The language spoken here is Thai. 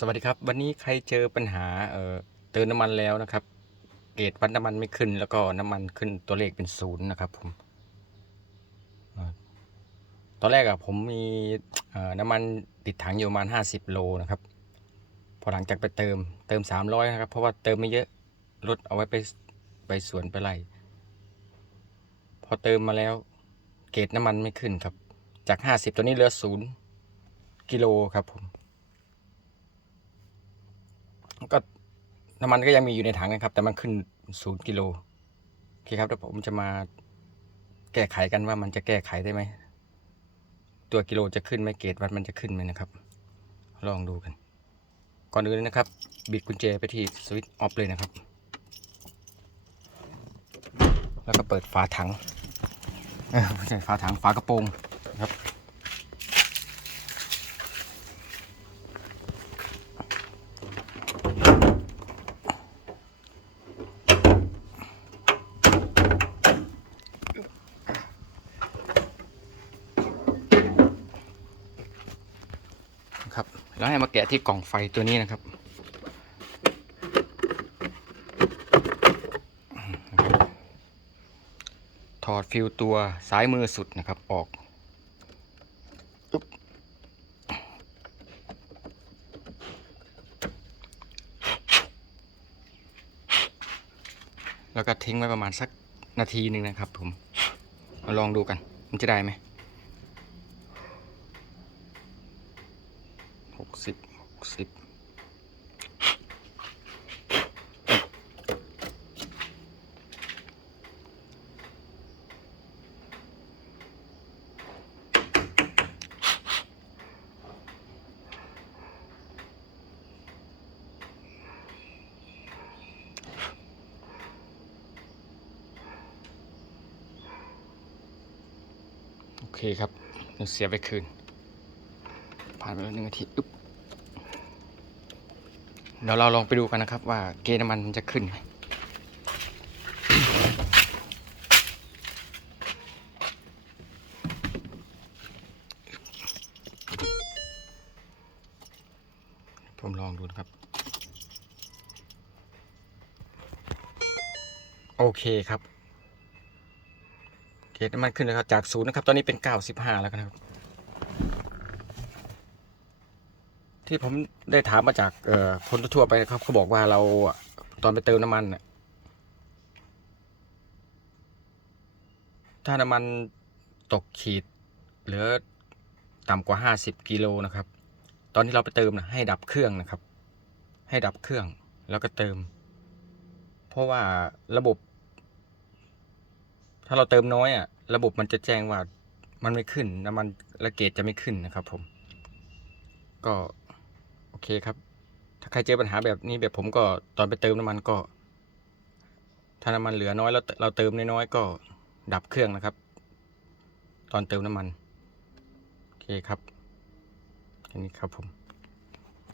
สวัสดีครับ วันนี้ใครเจอปัญหาเอ่อเติมน้ำมันแล้วนะครับ เกรดวัดน้ำมันไม่ขึ้น แล้วก็น้ำมันขึ้นตัวเลขเป็นศูนย์นะครับผมตอนแรกอะผมมีน้ำมันติดถังอยู่ประมาณห้าสิบโลนะครับ พอหลังจากไปเติมเติมสามร้อยนะครับ เพราะว่าเติมไม่เยอะรถเอาไว้ไปไปสวนไปไร่พอเติมมาแล้ว เกรดน้ำมันไม่ขึ้นครับ จากห้าสิบตัวนี้เหลือศูนย์กิโลครับผม ก็น้ำมันก็ยังมีอยู่ในถังนะครับ แต่มันขึ้นศูนย์กิโลโอเคครับเดี๋ยวผมจะมาแก้ไขกันว่ามันจะแก้ไขได้ไหม ตัวกิโลจะขึ้นไหมเกรดวัดมันจะขึ้นไหมนะครับ ลองดูกัน ก่อนอื่นนะครับ บิดกุญแจไปที่สวิตช์ออฟเลยนะครับ แล้วก็เปิดฝาถังไม่ใช่ฝาถังฝากระโปรงนะครับ ครับ แล้วให้มาแกะที่กล่องไฟตัวนี้นะครับ ถอดฟิวตัวซ้ายมือสุดนะครับออกแล้วก็ทิ้งไว้ประมาณสักนาทีหนึ่งนะครับผม มาลองดูกัน มันจะได้ไหม หก สิบหกสิบโอเคครับเดี๋ยวเสียไปคืน ผ่านไปแล้วหนึ่งนาทีอึ๊บ เดี๋ยวเราลองไปดูกันนะครับ ว่าเกณฑ์น้ำมันมันจะขึ้นไหมผมลองดูนะครับ โอเคครับเกณฑ์น้ำมันขึ้นแล้วครับ จากศูนย์นะครับ ตอนนี้เป็นเก้าสิบห้าแล้วนะครับ ที่ผมได้ถามมาจากเออคนทั่วไปครับเขาบอกว่าเราตอนไปเติมน้ำมันน่ะถ้าน้ำมันตกขีดเหลือต่ำกว่าห้าสิบกิโลนะครับ ตอนที่เราไปเติมนะให้ดับเครื่องนะครับ ให้ดับเครื่องแล้วก็เติม เพราะว่าระบบ ถ้าเราเติมน้อยอะ ระบบมันจะแจ้งว่ามันไม่ขึ้นน้ำมันและเกจจะไม่ขึ้นนะครับผม ก็ อเคครับ ถ้าใครเจอปัญหาแบบนี้แบบผมก็ตอนไปเติมน้ำมันก็ ถ้าน้ำมันเหลือน้อยแล้วเราเติมน้อยๆก็ดับเครื่องนะครับ ตอนเติมน้ำมัน โอเคครับแค่นี้ครับผม